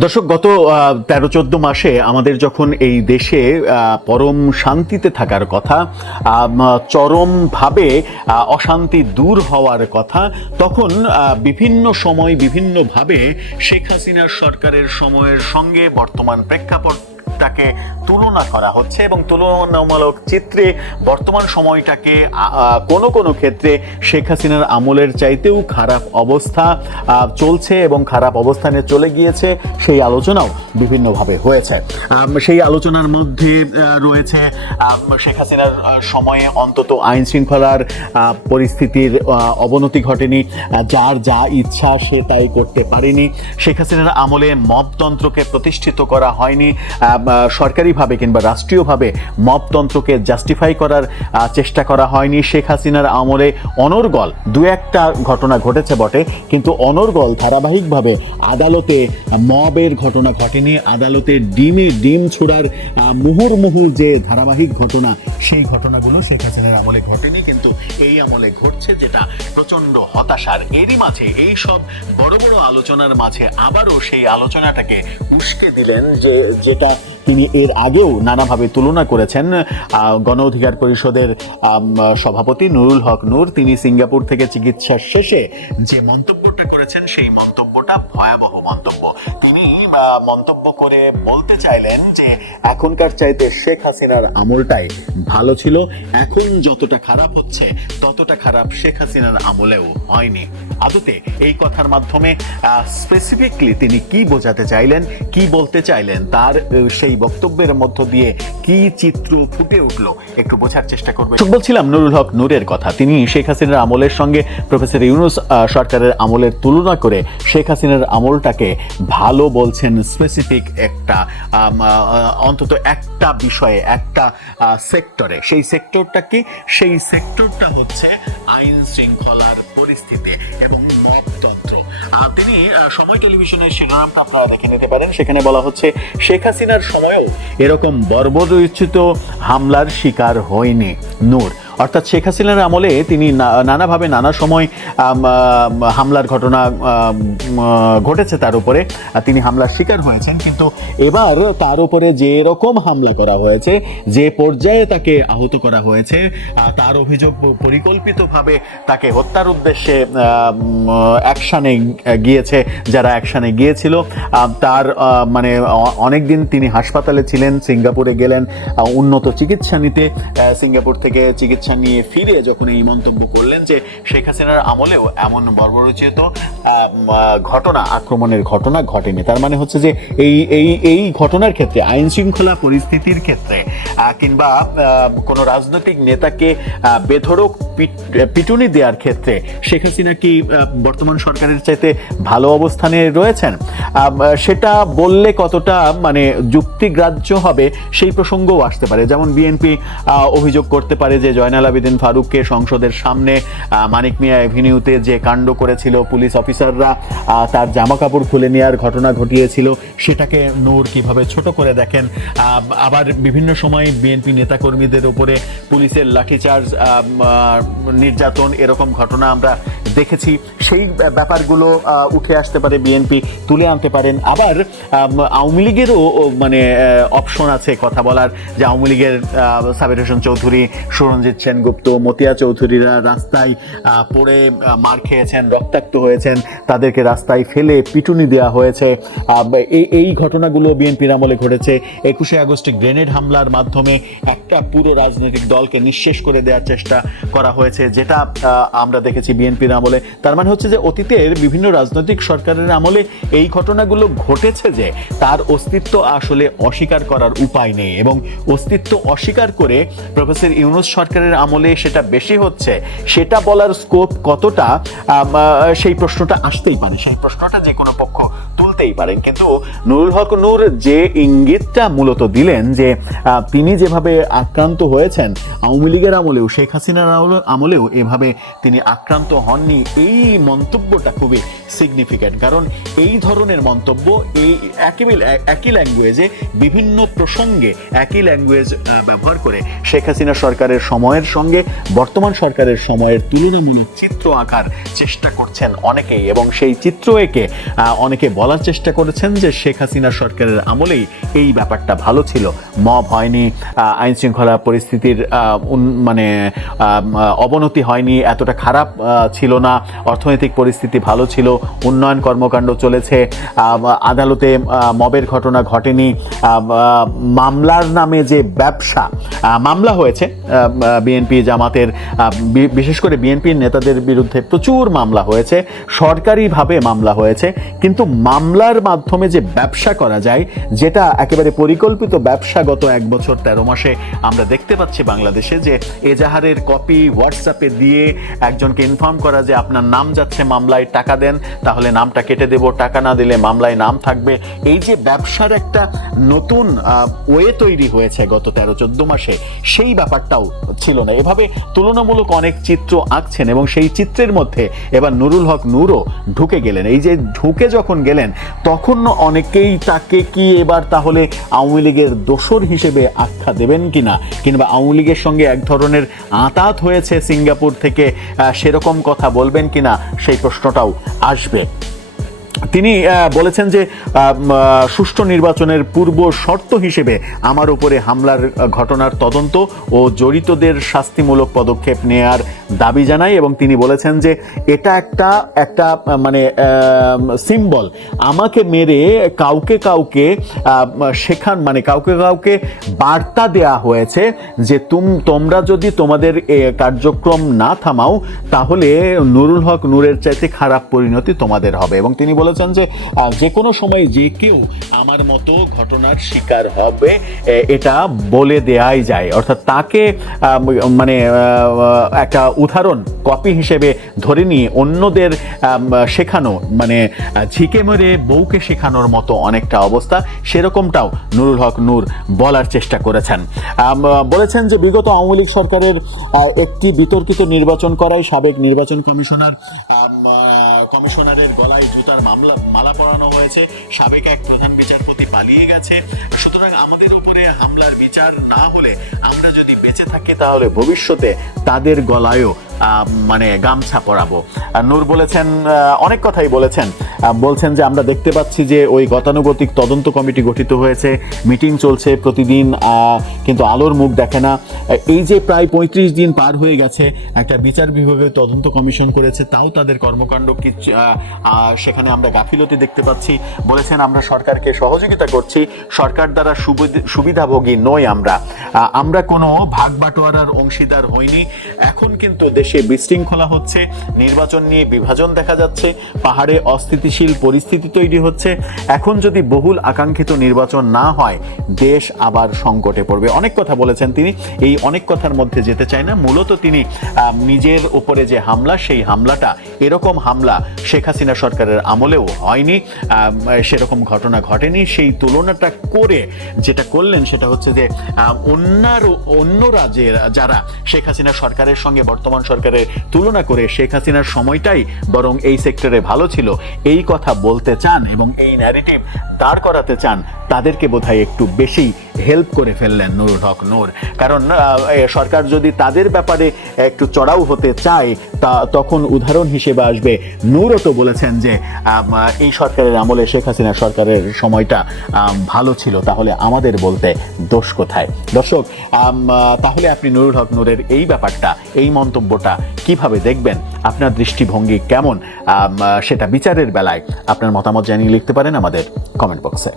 দর্শক, গত 13-14 মাসে আমাদের যখন এই দেশে পরম শান্তিতে থাকার কথা, চরমভাবে অশান্তি দূর হওয়ার কথা, তখন বিভিন্ন সময় বিভিন্নভাবে শেখ হাসিনার সরকারের সময়ের সঙ্গে বর্তমান প্রেক্ষাপটটাকে তুলনা করা হচ্ছে এবং তুলনামূলক চিত্রে বর্তমান সময়টাকে কোনো কোনো ক্ষেত্রে শেখ হাসিনার আমলের চাইতেও খারাপ অবস্থা চলছে এবং খারাপ অবস্থানে চলে গিয়েছে সেই আলোচনাও বিভিন্নভাবে হয়েছে। সেই আলোচনার মধ্যে রয়েছে শেখ হাসিনার সময়ে অন্তত আইন শৃঙ্খলার পরিস্থিতির অবনতি ঘটেনি, যার যা ইচ্ছা সে তাই করতে পারেনি। শেখ হাসিনার আমলে মবতন্ত্রকে প্রতিষ্ঠিত করা হয়নি, সরকারিভাবে কিংবা রাষ্ট্রীয়ভাবে মবতন্ত্রকে জাস্টিফাই করার চেষ্টা করা হয়নি। শেখ হাসিনার আমলে অনর্গল দু একটা ঘটনা ঘটেছে বটে, কিন্তু অনর্গল ধারাবাহিকভাবে আদালতে মবের ঘটনা ঘটেনি। আদালতে ডিম ছোড়ার মুহুর্মুহু যে ধারাবাহিক ঘটনা, সেই ঘটনাগুলো শেখ হাসিনার আমলে ঘটেনি, কিন্তু এই আমলে ঘটছে, যেটা প্রচন্ড হতাশার। এরই মাঝে এই সব বড় বড় আলোচনার মাঝে আবারও সেই আলোচনাটাকে উস্কে দিলেন যেটা তিনি এর আগেও নানাভাবে তুলনা করেছেন। গণ অধিকার পরিষদের সভাপতি নুরুল হক নূর, তিনি সিঙ্গাপুর থেকে চিকিৎসা শেষে যে মন্তব্যটা করেছেন, সেই মন্তব্যটা ভয়াবহ মন্তব্য। তিনি মন্তব্য করে বলতে চাইলেন যে এখনকার চাইতে শেখ হাসিনার আমলটাই ভালো ছিল, এখন যতটা খারাপ হচ্ছে ততটা খারাপ শেখ হাসিনার আমলেও হয়নি। আদতে এই কথার মাধ্যমে স্পেসিফিকলি তিনি কি বোঝাতে চাইলেন, কি বলতে চাইলেন, তার সেই বক্তব্যের মধ্য দিয়ে কি চিত্র ফুটে উঠলো একটু বোঝার চেষ্টা করবে। বলছিলাম নুরুল হক নূরের কথা। তিনি শেখ হাসিনার আমলের সঙ্গে প্রফেসর ইউনূস সরকারের আমলের তুলনা করে শেখ হাসিনার আমলটাকে ভালো বলছেন স্পেসিফিক একটা অন্তত একটা বিষয়ে, একটা সেক্টরে। সেই সেক্টরটা কি? সেই সেক্টরটা হচ্ছে আইন শৃঙ্খলার পরিস্থিতি এবং মবতন্ত্র। তিনি সময় টেলিভিশনের শিরোনামটা আপনারা দেখে নিতে পারেন। সেখানে বলা হচ্ছে, শেখ হাসিনার সময়েও এরকম বর্বরোচিত হামলার শিকার হয়নি নূর। অর্থাৎ শেখ হাসিনার আমলে তিনি নানাভাবে নানা সময় হামলার ঘটনা ঘটেছে তার উপরে, তিনি হামলার শিকার হয়েছেন, কিন্তু এবার তার উপরে যে রকম হামলা করা হয়েছে, যে পর্যায়ে তাকে আহত করা হয়েছে, তার অভিযোগ পরিকল্পিতভাবে তাকে হত্যার উদ্দেশ্যে অ্যাকশানে গিয়েছে যারা অ্যাকশানে গিয়েছিল। তার মানে অনেকদিন তিনি হাসপাতালে ছিলেন, সিঙ্গাপুরে গেলেন উন্নত চিকিৎসা নিতে। সিঙ্গাপুর থেকে চিকিৎসা নিয়ে ফিরে যখন এই মন্তব্য করলেন যে শেখ হাসিনার আমলেও এমন বর্বরোচিত ঘটনা, আক্রমণের ঘটনা ঘটেনি, তার মানে হচ্ছে যে এই ঘটনার ক্ষেত্রে, আইন শৃঙ্খলা পরিস্থিতির ক্ষেত্রে কিংবা কোনো রাজনৈতিক নেতাকে বেধড়ক পিটুনি দেওয়ার ক্ষেত্রে শেখ হাসিনা কি বর্তমান সরকারের চাইতে ভালো অবস্থানে রয়েছেন? সেটা বললে কতটা মানে যুক্তিগ্রাহ্য হবে সেই প্রসঙ্গও আসতে পারে। যেমন বিএনপি অভিযোগ করতে পারে যে জয়নাল আবেদিন ফারুককে সংসদের সামনে মানিক মিয়া এভিনিউতে যে কাণ্ড করেছিল, পুলিশ অফিসাররা তার জামা কাপড় খুলে নেওয়ার ঘটনা ঘটিয়েছিল, সেটাকে নূর কিভাবে ছোট করে দেখেন। আবার বিভিন্ন সময় বিএনপি নেতাকর্মীদের উপরে পুলিশের লাঠিচার্জ, নির্যাতন, এরকম ঘটনা আমরা দেখেছি। সেই ব্যাপারগুলো উঠে আসতে পারে, বিএনপি তুলে আনতে পারেন। আবার আওয়ামী লীগেরও মানে অপশন আছে কথা বলার, যে আওয়ামী লীগের সাবির হোসেন চৌধুরী, সুরঞ্জিত সেনগুপ্ত, মতিয়া চৌধুরীরা রাস্তায় পড়ে মার খেয়েছেন, রক্তাক্ত হয়েছেন, তাদেরকে রাস্তায় ফেলে পিটুনি দেওয়া হয়েছে। এই ঘটনাগুলো বিএনপির আমলে ঘটেছে। 21শে আগস্টে গ্রেনেড হামলার মাধ্যমে একটা পুরো রাজনৈতিক দলকে নিঃশেষ করে দেওয়ার চেষ্টা করা হয়েছে, যেটা আমরা দেখেছি বিএনপির আমলে। তার মানে হচ্ছে যে অতীতের বিভিন্ন রাজনৈতিক সরকারের আমলে এই ঘটনাগুলো ঘটেছে, যে তার অস্তিত্ব আসলে অস্বীকার করার উপায় নেই, এবং অস্তিত্ব অস্বীকার করে প্রফেসর ইউনূস সরকারের আমলে সেটা বেশি হচ্ছে, সেটা বলার স্কোপ কতটা, সেই প্রশ্নটা আসতেই পারে, সেই প্রশ্নটা যে কোনো পক্ষ তুলতেই পারেন। কিন্তু নুরুল হক নূর যে ইঙ্গিতটা মূলত দিলেন, যে তিনি যেভাবে আক্রান্ত হয়েছেন আওয়ামী লীগের আমলেও, শেখ হাসিনার আমলেও এভাবে তিনি আক্রান্ত হননি, এই মন্তব্যটা খুবই সিগনিফিক্যান্ট। কারণ এই ধরনের মন্তব্য এই একই ল্যাঙ্গুয়েজে বিভিন্ন প্রসঙ্গে একই ল্যাঙ্গুয়েজ ব্যবহার করে শেখ হাসিনা সরকারের সময়ের সময়ের সঙ্গে বর্তমান সরকারের সময়ের তুলনামূলক চিত্র আঁকার চেষ্টা করছেন অনেকেই, এবং সেই চিত্র এঁকে অনেকে বলার চেষ্টা করেছেন যে শেখ হাসিনা সরকারের আমলেই এই ব্যাপারটা ভালো ছিল, মব হয়নি, আইন শৃঙ্খলা পরিস্থিতির মানে অবনতি হয়নি, এতটা খারাপ ছিল না, অর্থনৈতিক পরিস্থিতি ভালো ছিল, উন্নয়ন কর্মকাণ্ড চলেছে, আদালতে মবের ঘটনা ঘটেনি, মামলার নামে যে ব্যবসা, মামলা হয়েছে বিএনপি জামাতের, বিশেষ করে বিএনপির নেতাদের বিরুদ্ধে প্রচুর মামলা হয়েছে, সরকারিভাবে মামলা হয়েছে, কিন্তু মামলার মাধ্যমে যে ব্যবসা করা যায়, যেটা একেবারে পরিকল্পিত ব্যবসা, গত 1 বছর 13 মাসে আমরা দেখতে পাচ্ছি বাংলাদেশে যে এজাহারের কপি হোয়াটসঅ্যাপে দিয়ে একজনকে ইনফর্ম করা যে আপনার নাম যাচ্ছে মামলায়, টাকা দেন, তাহলে নামটা কেটে দেব, টাকা না দিলে মামলায় নাম থাকবে। এই যে ব্যবসার একটা নতুন ওয়ে তৈরি হয়েছে গত 13-14 মাসে, সেই ব্যাপারটাও ছিল না। এভাবে তুলনামূলক অনেক চিত্র আঁকছেন, এবং সেই চিত্রের মধ্যে এবার নুরুল হক নূরও ঢুকে গেলেন। এই যে ঢুকে যখন গেলেন, তখন অনেকেই তাকে কি এবার তাহলে আওয়ামী লীগের দোসর হিসেবে আখ্যা দেবেন কিনা, কিংবা আওয়ামী লীগের সঙ্গে এক ধরনের আঁতাত হয়েছে সিঙ্গাপুর থেকে, সেরকম কথা বলবেন কিনা, সেই প্রশ্নটাও আসবে। তিনি বলেছেন যে সুষ্ঠু নির্বাচনের পূর্ব শর্ত হিসেবে আমার উপরে হামলার ঘটনার তদন্ত ও জড়িতদের শাস্তিমূলক পদক্ষেপ নেয়ার দাবি জানাই, এবং তিনি বলেছেন যে এটা একটা মানে সিম্বল, আমাকে মেরে কাউকে কাউকে বার্তা দেয়া হয়েছে যে তোমরা যদি তোমাদের কার্যক্রম না থামাও, তাহলে নুরুল হক নূরের চাইতে খারাপ পরিণতি তোমাদের হবে। এবং তিনি বলেছেন যে কোনো সময় যে কেউ আমার মতো ঘটনার শিকার হবে, এটা বলে দেয়াই যায়। অর্থাৎ তাকে মানে একটা উদাহরণ কপি হিসেবে ধরে নিয়ে অন্যদের শেখানো, মানে ঝিকে মেরে বউকে শেখানোর মতো অনেকটা অবস্থা, সেরকমটাও নুরুল হক নূর বলার চেষ্টা করেছেন। বলেছেন যে বিগত আওয়ামী লীগ সরকারের একটি বিতর্কিত নির্বাচন করায় সাবেক নির্বাচন কমিশনারের গলায় জুতার মালা পরানো হয়েছে, সাবেক এক প্রধান বিচারপতি পালিয়ে গেছে, সুতরাং আমাদের উপরে হামলার বিচার না হলে আমরা যদি বেঁচে থাকি তাহলে ভবিষ্যতে তাদের গলায়ও মানে গামছা পরাবো। নূর বলেছেন, অনেক কথাই বলছেন যে আমরা দেখতে পাচ্ছি যে ওই গতানুগতিক তদন্ত কমিটি গঠিত হয়েছে, মিটিং চলছে প্রতিদিন, কিন্তু আলোর মুখ দেখে না। এই যে প্রায় 35 দিন পার হয়ে গেছে, একটা বিচার বিভাগের তদন্ত কমিশন করেছে, তাও তাদের কর্মকাণ্ড সেখানে আমরা গাফিলতি দেখতে পাচ্ছি। বলেছেন আমরা সরকারকে সহযোগিতা করছি, সরকার দ্বারা সুবিধাভোগী নই, আমরা কোনো ভাগ বাটোয়ারার অংশীদার হইনি। এখন কিন্তু দেশে বিশৃঙ্খলা হচ্ছে, নির্বাচন নিয়ে বিভাজন দেখা যাচ্ছে, পাহাড়ে অস্থিতিশীল পরিস্থিতি তৈরি হচ্ছে। এখন যদি বহুল আকাঙ্ক্ষিত নির্বাচন না হয়, দেশ আবার সংকটে পড়বে। অনেক কথা বলেছেন তিনি, এই অনেক কথার মধ্যে যেতে চায় না। মূলত তিনি নিজের উপরে যে হামলা, সেই হামলাটা, এরকম হামলা শেখ হাসিনা সরকারের আমলেও হয়নি, সেরকম ঘটনা ঘটেনি। সেই তুলনাটা করে যেটা করলেন সেটা হচ্ছে যে অন্যরা যারা শেখ হাসিনা সরকারের সঙ্গে বর্তমান সরকারের তুলনা করে শেখ হাসিনার সময়টাই বরং এই সেক্টরে ভালো ছিল, এই কথা বলতে চান এবং এই ন্যারেটিভ দাঁড় করাতে চান, তাদেরকে বোধহয় একটু বেশি হেল্প করে ফেললেন নুরুল হক নূর। কারণ সরকার যদি তাদের ব্যাপারে একটু চড়াও হতে চায়, তখন উদাহরণ হিসেবে আসবে। নূরও তো বলেছেন যে এই সরকারের আমলে শেখ হাসিনা সরকারের সময়টা ভালো ছিল, তাহলে আমাদের বলতে দোষ কোথায়? দর্শক, তাহলে আপনি নুরুল হক নূরের এই ব্যাপারটা, এই মন্তব্যটা কিভাবে দেখবেন? আপনার দৃষ্টিভঙ্গি কেমন সেটা বিচারের বেলায় আপনার মতামত জানিয়ে লিখতে পারেন আমাদের কমেন্ট বক্সে।